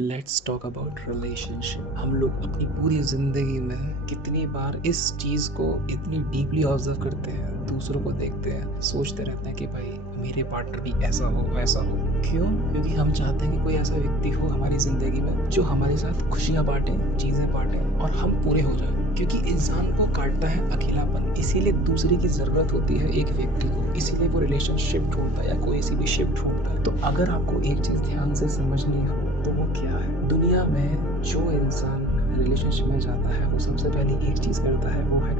Let's talk about relationship. हम लोग अपनी पूरी ज़िंदगी में कितनी बार इस चीज़ को इतनी डीपली ऑब्जर्व करते हैं, दूसरों को देखते हैं, सोचते रहते हैं कि भाई मेरे पार्टनर भी ऐसा हो वैसा हो। क्यों? क्योंकि हम चाहते हैं कि कोई ऐसा व्यक्ति हो हमारी ज़िंदगी में जो हमारे साथ खुशियाँ बांटे, चीज़ें बांटे और हम पूरे हो जाएं। क्योंकि इंसान को काटता है अकेलापन, इसीलिए दूसरे की ज़रूरत होती है एक व्यक्ति को, इसीलिए वो रिलेशनशिप ढूंढता है या कोई सी भी शिप ढूंढता है। तो अगर आपको एक चीज़ ध्यान से समझनी हो तो वो क्या है? दुनिया में जो इंसान रिलेशनशिप में जाता है वो सबसे पहले एक चीज़ करता है, वो है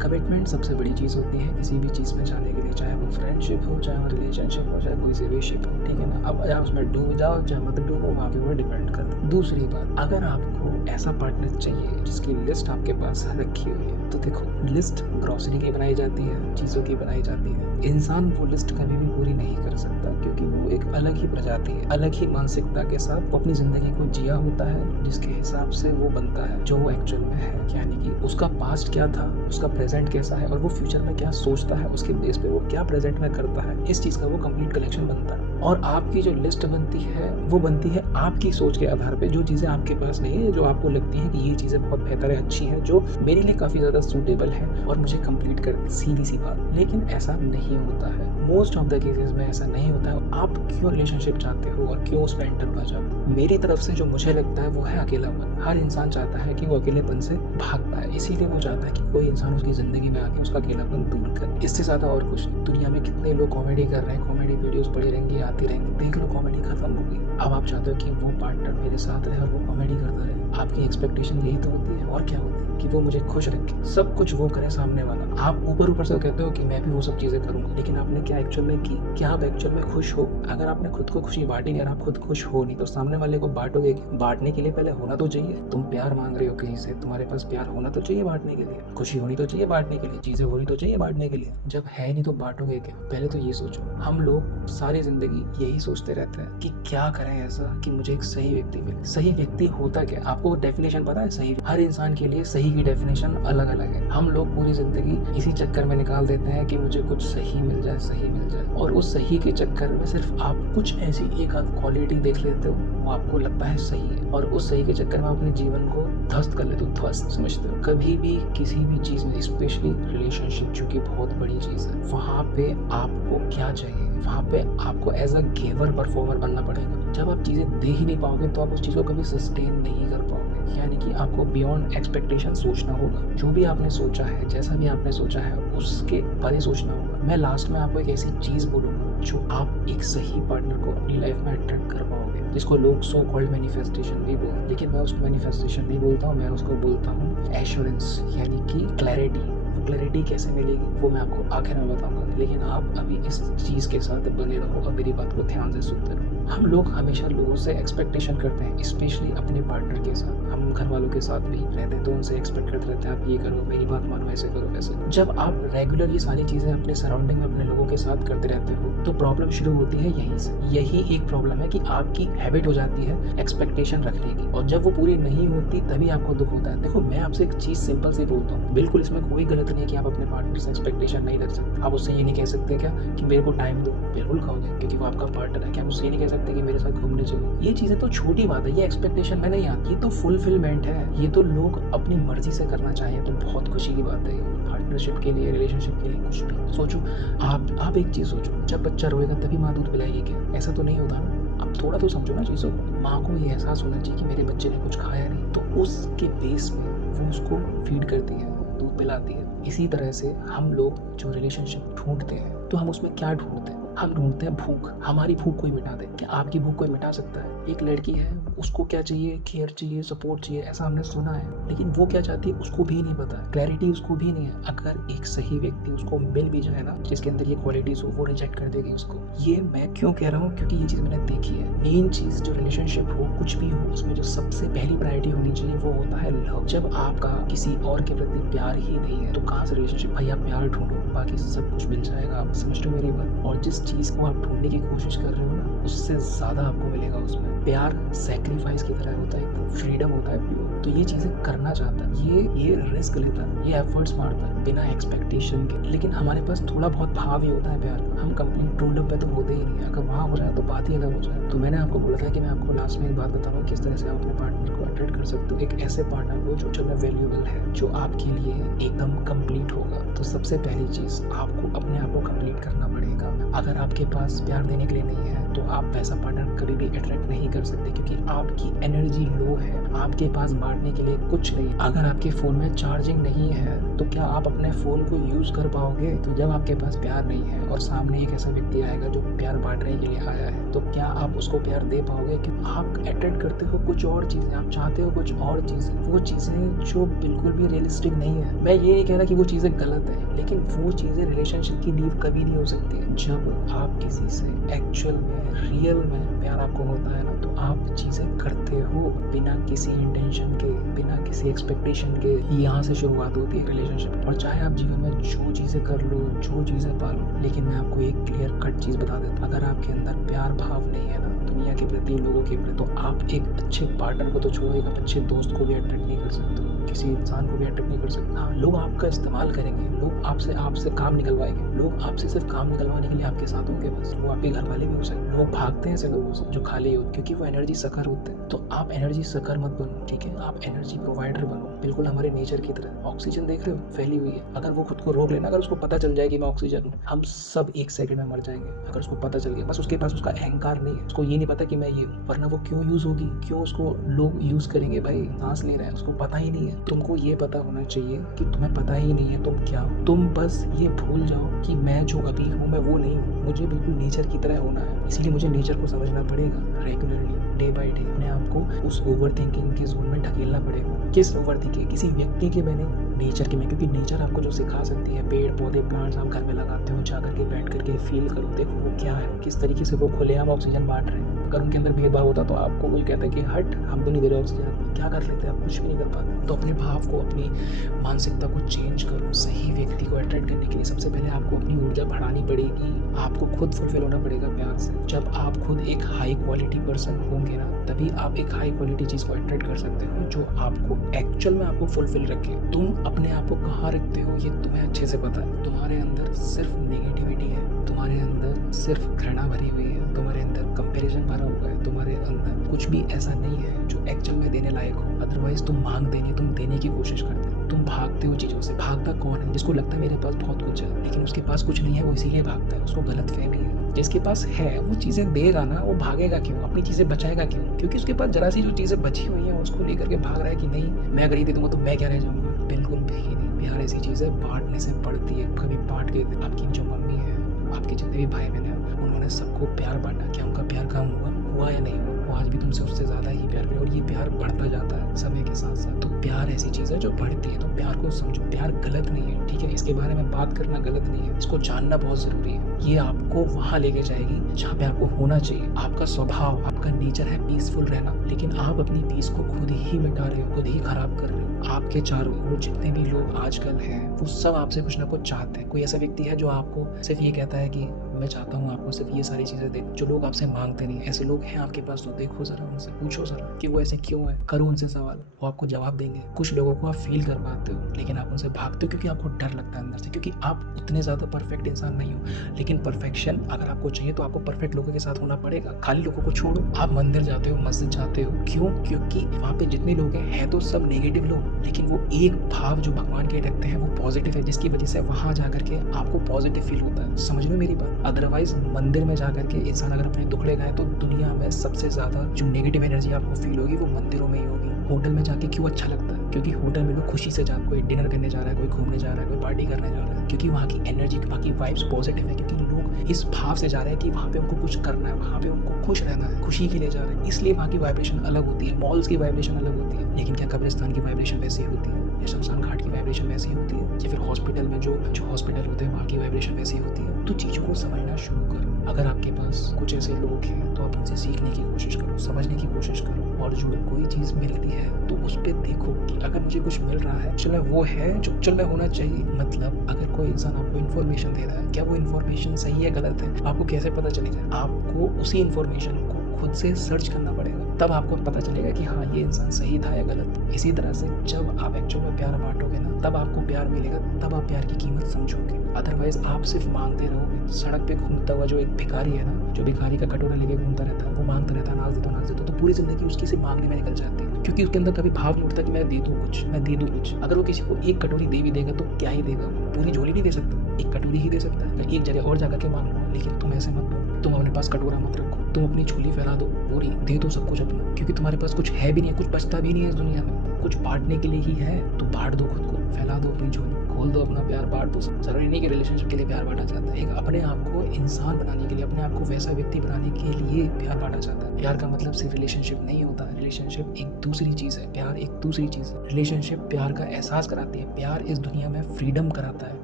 कमिटमेंट सबसे बड़ी चीज़ होती है किसी भी चीज़ में जाने के लिए, चाहे वो फ्रेंडशिप हो, चाहे वो रिलेशनशिप हो, चाहे कोई सी भी शिप हो, ठीक है ना। अब या उसमें डूब जाओ चाहे मत डूबो, वहाँ पे वो डिपेंड करता है। दूसरी बात, अगर आपको ऐसा पार्टनर चाहिए जिसकी लिस्ट आपके पास रखी हुई है, तो देखो लिस्ट ग्रोसरी की बनाई जाती है, चीज़ों की बनाई जाती है। इंसान वो लिस्ट कभी भी पूरी नहीं कर सकता क्योंकि वो एक अलग ही प्रजाति है, अलग ही मानसिकता के साथ वो अपनी ज़िंदगी को जिया होता है, जिसके हिसाब से वो बनता है जो वो एक्चुअल में है। यानी कि उसका पास्ट क्या था, उसका प्रेजेंट कैसा है और वो फ्यूचर में क्या सोचता है, उसके बेस पे वो क्या प्रेजेंट में करता है, इस चीज़ का वो कंप्लीट कलेक्शन बनता है। और आपकी जो लिस्ट बनती है वो बनती है आपकी सोच के आधार पे, जो चीज़ें आपके पास नहीं है, जो आपको लगती है कि ये चीज़ें बहुत बेहतर है, अच्छी हैं, जो मेरे लिए काफ़ी ज़्यादा सूटेबल है और मुझे कंप्लीट कर, सीधी सी बात। लेकिन ऐसा नहीं होता है, मोस्ट ऑफ द केसेस में ऐसा नहीं होता है। आप क्यों रिलेशनशिप चाहते हो और क्यों उसमें एंटर होना चाहते हो? मेरी तरफ से जो मुझे लगता है वो है अकेलापन। हर इंसान चाहता है कि वो अकेलेपन से भाग पाए, इसीलिए वो चाहता है कि कोई इंसान उसकी ज़िंदगी में आके उसका अकेलापन दूर करे। इससे ज़्यादा और कुछ नहीं। दुनिया में कितने लोग कॉमेडी कर रहे हैं, कॉमेडी वीडियोस पड़ी रहेंगी, आती रहेंगी, देख लो कॉमेडी खत्म हो गई। अब आप चाहते हो कि वो पार्टनर मेरे साथ रहे और वो कॉमेडी करता रहे। आपकी एक्सपेक्टेशन यही तो होती है और क्या होती है कि वो मुझे खुश रखे, सब कुछ वो करे सामने वाला। आप ऊपर से कहते हो कि मैं भी वो सब चीज़ें करूँगा, लेकिन आपने क्या एक्चुअल में की? क्या आप एक्चुअल में खुश हो? अगर आपने खुद को खुशी बांटी नहीं और आप खुद खुश हो नहीं तो सामने वाले को बांटोगे। बांटने के लिए पहले होना तो चाहिए। तुम प्यार मांग रहे हो कहीं से, तुम्हारे पास प्यार होना तो चाहिए बांटने के लिए, खुशी होनी तो चाहिए बांटने के लिए, चीज़ें होनी तो चाहिए बांटने के लिए। जब है नहीं तो बांटोगे क्या? पहले तो ये सोचो। हम लोग सारी जिंदगी यही सोचते रहते हैं कि क्या करें ऐसा कि मुझे एक सही व्यक्ति मिले। सही व्यक्ति होता क्या? आपको डेफिनेशन पता है सही? हर इंसान के लिए सही की डेफिनेशन अलग अलग है। हम लोग पूरी जिंदगी इसी चक्कर में निकाल देते हैं कि मुझे कुछ सही मिल जाए, सही मिल जाए, और उस सही के चक्कर में सिर्फ आप कुछ ऐसी एक आध क्वालिटी देख लेते हो, वो आपको लगता है सही है, और उस सही के चक्कर में अपने जीवन को ध्वस्त कर लेते हो। ध्वस्त समझते हो? कभी भी किसी भी चीज़ में, स्पेशली रिलेशनशिप जो कि बहुत बड़ी चीज़ है, वहाँ पे आपको क्या चाहिए? वहाँ पे आपको एज अ गिवर परफॉर्मर बनना पड़ेगा। जब आप चीज़ें दे ही नहीं पाओगे तो आप उस चीज़ को कभी सस्टेन नहीं कर पाओगे। यानी कि आपको बियॉन्ड एक्सपेक्टेशन सोचना होगा। जो भी आपने सोचा है, जैसा भी आपने सोचा है, उसके परे सोचना होगा। मैं लास्ट में आपको एक ऐसी चीज़ बोलूँगा जो आप एक सही पार्टनर को अपनी लाइफ में अट्रैक्ट कर पाओगे, जिसको लोग सो कॉल्ड मैनिफेस्टेशन भी बोलते हैं, लेकिन मैं उसको मैनिफेस्टेशन नहीं बोलता हूँ, मैं उसको बोलता हूँ एश्योरेंस, यानी कि क्लैरिटी। क्लैरिटी कैसे मिलेगी वो मैं आपको आखिर में बताऊंगा, लेकिन आप अभी इस चीज़ के साथ बने रहो और मेरी बात को ध्यान से सुनते रहो। हम लोग हमेशा लोगों से एक्सपेक्टेशन करते हैं, स्पेशली अपने पार्टनर के साथ। हम घर वालों के साथ भी रहते हैं तो उनसे एक्सपेक्ट करते रहते हैं आप ये करो, मेरी बात मानो, ऐसे करो वैसे। जब आप रेगुलर ये सारी चीज़ें अपने सराउंडिंग में अपने लोगों के साथ करते रहते हो तो प्रॉब्लम शुरू होती है यहीं से। यही एक प्रॉब्लम है कि आपकी हैबिट हो जाती है एक्सपेक्टेशन रखने की, और जब वो पूरी नहीं होती तभी आपको दुख होता है। देखो मैं आपसे एक चीज़ सिंपल सी बोलता हूँ, बिल्कुल इसमें कोई गलत नहीं है कि आप अपने पार्टनर से एक्सपेक्टेशन नहीं रख सकते। आप उससे ये नहीं कह सकते क्या कि मेरे को टाइम दो, बिल्कुल कहोगे क्योंकि वो आपका पार्टनर है। क्या आप उससे ये नहीं कह सकते कि मेरे साथ घूमने चलो? ये चीज़ें तो छोटी बात है, ये एक्सपेक्टेशन में नहीं आती, ये तो फुलफिलमेंट है। ये तो लोग अपनी मर्जी से करना चाहें तो बहुत खुशी की बात है। पार्टनरशिप के लिए, रिलेशनशिप के लिए कुछ भी सोचो। आप एक चीज़ सोचो, जब बच्चा रोएगा तभी माँ दूध पिलाएगी क्या? ऐसा तो नहीं होता ना। अब थोड़ा तो समझो ना चीज़ों को। माँ को ये एहसास होना चाहिए कि मेरे बच्चे ने कुछ खाया नहीं, तो उसके बेस में वो उसको फीड करती है, दूध पिलाती है। इसी तरह से हम लोग जो रिलेशनशिप ढूंढते हैं तो हम उसमें क्या ढूंढते हैं? हम ढूंढते हैं भूख। हमारी भूख कोई मिटा दे। क्या आपकी भूख कोई मिटा सकता है? एक लड़की है, उसको क्या चाहिए? केयर चाहिए, सपोर्ट चाहिए, ऐसा हमने सुना है, लेकिन वो क्या चाहती है उसको भी नहीं पता, क्लैरिटी उसको भी नहीं है। अगर एक सही व्यक्ति उसको मिल भी जाए ना जिसके अंदर ये क्वालिटीज हो, वो रिजेक्ट कर देगी उसको। ये मैं क्यों कह रहा हूँ? क्योंकि ये चीज़ मैंने देखी है। मेन चीज़ जो रिलेशनशिप हो, कुछ भी हो, उसमें जो सबसे पहली प्रायोरिटी होनी चाहिए वो होता है लव। जब आपका किसी और के प्रति प्यार ही नहीं है तो कहाँ से रिलेशनशिप? भाई आप प्यार ढूंढो, बाकी सब कुछ मिल जाएगा। आप समझ रहे हो मेरी बात? और जिस चीज़ को आप ढूंढने की कोशिश कर रहे हो ना, उससे ज़्यादा आपको मिलेगा उसमें। प्यार सैक्रिफाइस की तरह होता है, एकदम फ्रीडम होता है प्योर। तो ये चीज़ें करना चाहता है, ये रिस्क लेता है, ये एफर्ट्स मारता है बिना एक्सपेक्टेशन के। लेकिन हमारे पास थोड़ा बहुत भाव ही होता है प्यार का, हम कंप्लीट ट्रू लव पे तो होते ही नहीं है। अगर वहाँ हो जाए तो बात ही अलग हो जाए। तो मैंने आपको बोला था कि मैं आपको लास्ट में एक बात बताऊँगा किस तरह से आप अपने पार्टनर को अट्रैक्ट कर सकते हो, एक ऐसे पार्टनर को जो चलो वैल्यूएबल है, जो आपके लिए एकदम कंप्लीट होगा। तो सबसे पहली चीज़ आपको अपने आप को कंप्लीट करना पड़ेगा। अगर आपके पास प्यार देने के लिए नहीं है तो आप वैसा पार्टनर कभी भी अट्रैक्ट नहीं कर सकते, क्योंकि आपकी एनर्जी लो है, आपके पास बांटने के लिए कुछ नहीं। अगर आपके फ़ोन में चार्जिंग नहीं है तो क्या आप अपने फ़ोन को यूज़ कर पाओगे? तो जब आपके पास प्यार नहीं है और सामने एक ऐसा व्यक्ति आएगा जो प्यार बांटने के लिए आया है, तो क्या आप उसको प्यार दे पाओगे? कि आप अट्रैक्ट करते हो कुछ और चीज़ें, आप चाहते हो कुछ और चीज़ें, वो चीज़ें जो बिल्कुल भी रियलिस्टिक नहीं है। मैं ये नहीं कह रहा कि वो चीज़ें गलत है, लेकिन वो चीज़ें रिलेशनशिप की नींव कभी नहीं हो सकती। जब आप किसी से एक्चुअल में रियल में प्यार आपको होता है ना, तो आप चीज़ें करते हो बिना किसी इंटेंशन के, बिना किसी एक्सपेक्टेशन के। यहाँ से शुरुआत होती है रिलेशनशिप। और चाहे आप जीवन में जो चीज़ें कर लो, जो चीज़ें पालो, लेकिन मैं आपको एक क्लियर कट चीज़ बता देता हूँ, अगर आपके अंदर प्यार भाव नहीं है ना दुनिया के प्रति, लोगों के प्रति, तो आप एक अच्छे पार्टनर को तो छोड़ो, एक अच्छे दोस्त को भी अट्रैक्ट नहीं कर सकते हो, किसी इंसान को भी अट्रैक्ट नहीं कर सकते। हाँ, लोग आपका इस्तेमाल करेंगे, लोग आपसे काम निकलवाएंगे, लोग आपसे सिर्फ काम निकलवाने के लिए आपके साथ होंगे बस। वो आपके घर वाले भी हो सकते। लोग भागते हैं ऐसे लोगों से जो खाली होते, क्योंकि वो एनर्जी सकर होते हैं। तो आप एनर्जी सकर मत बनो, ठीक है? आप एनर्जी प्रोवाइडर बनो, बिल्कुल हमारे नेचर की तरह। ऑक्सीजन देख रहे हो फैली हुई है, अगर वो खुद को रोक लेना, अगर उसको पता चल जाए कि मैं ऑक्सीजन हूँ, हम सब 1 सेकंड में मर जाएंगे। अगर उसको पता चल गया, बस उसके पास उसका अहंकार नहीं है, उसको ये नहीं पता कि मैं ये हूँ, वरना वो क्यों यूज होगी, क्यों उसको लोग यूज करेंगे? भाई सांस ले रहे हैं, उसको पता ही नहीं है। तुमको ये पता होना चाहिए कि तुम्हें पता ही नहीं है तुम क्या हो। तुम बस ये भूल जाओ कि मैं जो अभी हूँ मैं वो नहीं हूँ, मुझे बिल्कुल नेचर की तरह होना है। इसीलिए मुझे नेचर को समझना पड़ेगा रेगुलरली, डे बाय डे। अपने आप को उस ओवर थिंकिंग के जोन में ढकेलना पड़ेगा। किस ओवर थिंकिंग? किसी व्यक्ति के मैंने, नेचर के में, क्योंकि नेचर आपको जो सिखा सकती है, पेड़ पौधे प्लांट्स आप घर में लगाते हो, जा करके बैठ करके फील करो, देखो वो क्या है, किस तरीके से वो खुलेआम ऑक्सीजन बांट रहे हैं। अगर उनके अंदर भेदभाव होता तो आपको कोई कहता है कि हट, हम तो नहीं दे रहे ऑक्सीजन, क्या कर लेते हैं? आप कुछ भी नहीं कर पाते। तो अपने भाव को, अपनी मानसिकता को चेंज करो। सही व्यक्ति को अट्रैक्ट करने के लिए सबसे पहले आपको अपनी ऊर्जा बढ़ानी पड़ेगी, आपको खुद फुलफिल होना पड़ेगा प्यार से। जब आप खुद एक हाई क्वालिटी पर्सन होंगे ना, तभी आप एक हाई क्वालिटी चीज़ को अट्रैक्ट कर सकते हो जो आपको एक्चुअल में आपको फुलफिल रखे। तुम अपने आप को कहाँ रखते हो ये तुम्हें अच्छे से पता है। तुम्हारे अंदर सिर्फ नेगेटिविटी है, तुम्हारे अंदर सिर्फ घृणा भरी हुई है, तुम्हारे अंदर कंपैरिजन भरा हुआ है, तुम्हारे अंदर कुछ भी ऐसा नहीं है जो एक्चुअल में देने लायक हो। अदरवाइज तुम मांगते नहीं, तुम देने की कोशिश करते हो, तुम भागते हो चीज़ों से। भागता कौन है? जिसको लगता है मेरे पास बहुत कुछ है, लेकिन उसके पास कुछ नहीं है, वो इसीलिए भागता है, उसको गलत फहमी है। जिसके पास है वो चीज़ें देगा ना, वो भागेगा क्यों? अपनी चीज़ें बचाएगा क्यों? क्योंकि उसके पास जरा सी जो चीज़ें बची हुई हैं उसको लेकर के भाग रहा है कि नहीं, मैं अगर ये दे दूंगा तो मैं क्या रह जाऊंगा। बिल्कुल भी नहीं। प्यार ऐसी चीज़ है, बांटने से बढ़ती है। कभी बांट के आपकी जो मम्मी है, आपके जितने भी भाई बहन हैं, उन्होंने सबको प्यार बांटा, क्या उनका प्यार कम हुआ या नहीं हुआ? वो आज भी तुमसे उससे ज़्यादा ही प्यार करें, और ये प्यार बढ़ता जाता है समय के साथ साथ। तो प्यार ऐसी चीज़ है जो बढ़ती है। तो प्यार को समझो, प्यार गलत नहीं है, ठीक है? इसके बारे में बात करना गलत नहीं है, इसको जानना बहुत ज़रूरी है। ये आपको वहाँ लेके जाएगी जहाँ पे आपको होना चाहिए। आपका स्वभाव, आपका नेचर है पीसफुल रहना, लेकिन आप अपनी पीस को खुद ही मिटा रहे हो, खुद ही खराब कर रहे हो। आपके चारों ओर जितने भी लोग आजकल हैं, वो सब आपसे कुछ ना कुछ चाहते हैं। कोई ऐसा व्यक्ति है जो आपको सिर्फ ये कहता है कि मैं चाहता हूँ आपको सिर्फ ये सारी चीज़ें दे, जो लोग आपसे मांगते नहीं। ऐसे लोग हैं आपके पास, तो देखो ज़रा, उनसे पूछो ज़रा कि वो ऐसे क्यों है। करो उनसे सवाल, वो आपको जवाब देंगे। कुछ लोगों को आप फील कर पाते हो, लेकिन आप उनसे भागते हो क्योंकि आपको डर लगता है अंदर से, क्योंकि आप उतने ज़्यादा परफेक्ट इंसान नहीं हो। लेकिन परफेक्शन अगर आपको चाहिए तो आपको परफेक्ट लोगों के साथ होना पड़ेगा। खाली लोगों को छोड़ो। आप मंदिर जाते हो, मस्जिद जाते हो, क्यों? क्योंकि वहाँ पे जितने लोग हैं तो सब नेगेटिव लोग, लेकिन वो एक भाव जो भगवान के रखते हैं वो पॉजिटिव है, जिसकी वजह से वहाँ जा करके आपको पॉजिटिव फील होता है। समझ लो मेरी बात। अदरवाइज मंदिर में जा करके इंसान अगर अपने दुखड़े गए तो दुनिया में सबसे ज़्यादा जो नेगेटिव एनर्जी आपको फील होगी वो मंदिरों में ही होगी। होटल में जाके क्यों अच्छा लगता है? क्योंकि होटल में लोग खुशी से कोई डिनर करने जा रहा है, कोई घूमने जा रहा है, कोई पार्टी करने जा रहा है, क्योंकि वहाँ की एनर्जी, वहाँ की वाइब्स पॉजिटिव है, क्योंकि लोग इस भाव से जा रहे हैं कि वहाँ पे उनको कुछ करना है, वहाँ पे उनको खुश रहना है, खुशी के लिए जा रहे हैं, इसलिए वहाँ की वाइब्रेशन अलग होती है। मॉल्स की वाइब्रेशन अलग होती है, लेकिन क्या कब्रिस्तान की वाइब्रेशन वैसी होती है? या शमशान घाट की वाइब्रेशन वैसी होती है? या फिर हॉस्पिटल में जो हॉस्पिटल होते हैं वहाँ की वाइब्रेशन वैसी होती है? तो चीज़ों को समझना शुरू करो। अगर आपके पास कुछ ऐसे लोग हैं तो आप उनसे सीखने की कोशिश करो, समझने की कोशिश करो, और जो कोई चीज़ मिलती है तो उस पर देखो कि अगर मुझे कुछ मिल रहा है, चलो वो है जो चल में होना चाहिए। मतलब अगर कोई इंसान आपको इन्फॉर्मेशन दे रहा है, क्या वो इन्फॉर्मेशन सही है गलत है, आपको कैसे पता चलेगा? आपको उसी इन्फॉर्मेशन को खुद से सर्च करना पड़ेगा, तब आपको पता चलेगा कि हाँ ये इंसान सही था या गलत। इसी तरह से जब आप एक्चुअल में प्यार बांटोगे ना, तब आपको प्यार मिलेगा, तब आप प्यार की कीमत समझोगे। अदरवाइज आप सिर्फ मांगते रहोगे। सड़क पे घूमता हुआ जो एक भिखारी है ना, जो भिखारी का कटोरा लेके घूमता रहता है, वो मांगता रहता है, नाच दे तो पूरी जिंदगी उसकी सिर्फ मांगने में निकल जाती है, क्योंकि उसके अंदर कभी भाव नहीं उठता कि मैं दे दूँ कुछ, मैं दे दूँ कुछ। अगर वो किसी को एक कटोरी दे भी देगा तो क्या ही देगा, पूरी झोली नहीं दे सकता, एक कटोरी ही दे सकता है। एक जगह और जाकर के मांग लो, लेकिन तुम ऐसे मत दो, तुम अपने पास कटोरा मत रखो, तुम अपनी झोली फैला दो, पूरी दे दो सब कुछ अपना, क्योंकि तुम्हारे पास कुछ है भी नहीं है, कुछ बचता भी नहीं है इस दुनिया में, कुछ बांटने के लिए ही है। तो बांट दो खुद को, फैला दो अपनी झोली, खोल दो अपना प्यार, बांट दो। जरूरी नहीं कि रिलेशनशिप के लिए प्यार बांटा जाता है, एक अपने आप को इंसान बनाने के लिए, अपने आप को वैसा व्यक्ति बनाने के लिए प्यार बांटा जाता है। प्यार का मतलब सिर्फ रिलेशनशिप नहीं होता है, रिलेशनशिप एक दूसरी चीज़ है, प्यार एक दूसरी चीज़ है। रिलेशनशिप प्यार का एहसास कराती है, प्यार इस दुनिया में फ्रीडम कराता है,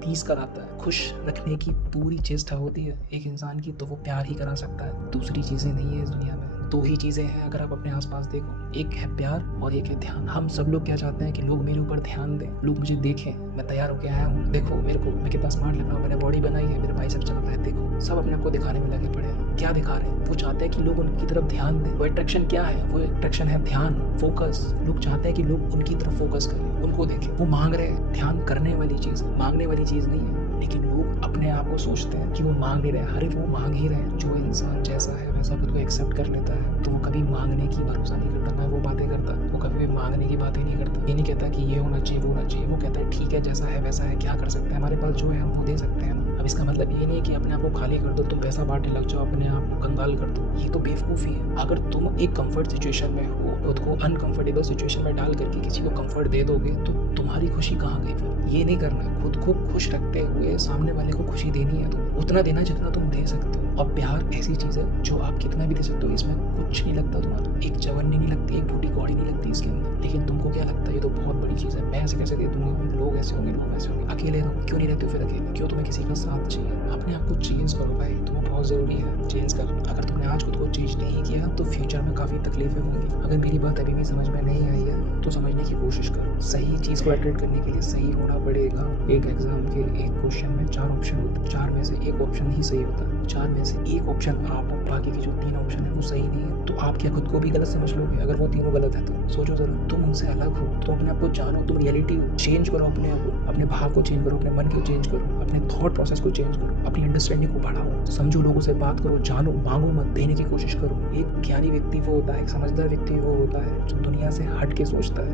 पीस कराता है, खुश रखने की पूरी चेष्टा होती है एक इंसान की, तो वो प्यार ही करा सकता है, दूसरी चीज़ें नहीं है इस दुनिया में। दो ही चीज़ें हैं अगर आप अपने आसपास देखो, एक है प्यार और एक है ध्यान। हम सब लोग क्या चाहते हैं कि लोग मेरे ऊपर ध्यान दें, लोग मुझे देखें, मैं तैयार होकर आया हूँ, देखो मेरे को, मैं कितना स्मार्ट लग रहा हूँ, मैंने बॉडी बनाई है, मेरे बाइसेप्स चल रहा है, देखो। सब अपने आप को दिखाने में लगे पड़े हैं। क्या दिखा रहे हैं? वो चाहते हैं कि लोग उनकी तरफ ध्यान दें। वो अट्रैक्शन क्या है? वो अट्रैक्शन है ध्यान, फोकस। लोग चाहते हैं कि लोग उनकी तरफ फोकस करें, उनको देखें। वो मांग रहे हैं, ध्यान करने वाली चीज़, मांगने वाली चीज़ नहीं है। लेकिन लोग अपने आप को सोचते हैं कि वो मांग नहीं रहे, अरे वो मांग ही रहे हैं। जो इंसान जैसा है वैसा खुद को एक्सेप्ट कर लेता है, तो वो कभी मांगने की भरोसा नहीं करता, ना वो बातें करता, वो कभी भी मांगने की बातें नहीं करता। ये नहीं कहता कि ये होना चाहिए, वो होना चाहिए, वो कहता है ठीक है जैसा है वैसा है, क्या कर सकते हैं, हमारे पास जो है हम वो दे सकते हैं। अब इसका मतलब ये नहीं है कि अपने आप को खाली कर दो, तुम पैसा बांटने लग जाओ, अपने आप को कंगाल कर दो, ये तो बेवकूफ़ी है। अगर तुम एक कंफर्ट सिचुएशन में हो, खुद को अनकंफर्टेबल सिचुएशन में डाल करके किसी को कंफर्ट दे दोगे, तो तुम्हारी खुशी कहाँ गई फिर? ये नहीं करना है। खुद को खुश रखते हुए सामने वाले को खुशी देनी है, तुम उतना देना जितना तुम दे सकते हो। और प्यार ऐसी चीज़ है जो आप कितना भी दे सकते हो, इसमें कुछ नहीं लगता तुम्हारा, एक चवन्नी नहीं लगती, एक टूटी कौड़ी नहीं लगती इसके अंदर। लेकिन तुमको क्या लगता है ये तो बहुत बड़ी चीज़ है, मैं ऐसे कैसे दे दूंगा, लोग ऐसे होंगे, लोग ऐसे होंगे। अकेले रहो, क्यों नहीं रहते हो फिर अकेले? क्यों तुम्हें किसी का साथ चाहिए? अपने आप को चेंज करो भाई, तुम्हें बहुत ज़रूरी है चेंज करना। अगर तुमने आज खुद को चेंज नहीं किया तो फ्यूचर में काफ़ी तकलीफें होंगी। अगर मेरी बात अभी भी समझ में नहीं आई है तो समझने की कोशिश करो। सही चीज़ को अटेंड करने के लिए सही होना पड़ेगा। एक एग्जाम के एक क्वेश्चन में 4 ऑप्शन होते हैं, 4 में से एक ऑप्शन ही सही होता है, 4 में से एक ऑप्शन आप, बाकी की जो 3 ऑप्शन है वो सही नहीं है। तो आप क्या खुद को भी गलत समझ लोगे अगर वो तीनों गलत है? तो सोचो जरा, तुम उनसे अलग हो, तुम अपने आप को जानो, तुम रियलिटी चेंज करो, अपने आप को, अपने भाव को चेंज करो, अपने मन को चेंज करो, अपने थॉट प्रोसेस को चेंज करो, अपनी अंडरस्टैंडिंग को बढ़ाओ, समझो, लोगों से बात करो, जानो, मांगो मत, देने की कोशिश करो। एक ज्ञानी व्यक्ति वो होता है, एक समझदार व्यक्ति वो होता है जो दुनिया से हट के सोचता है।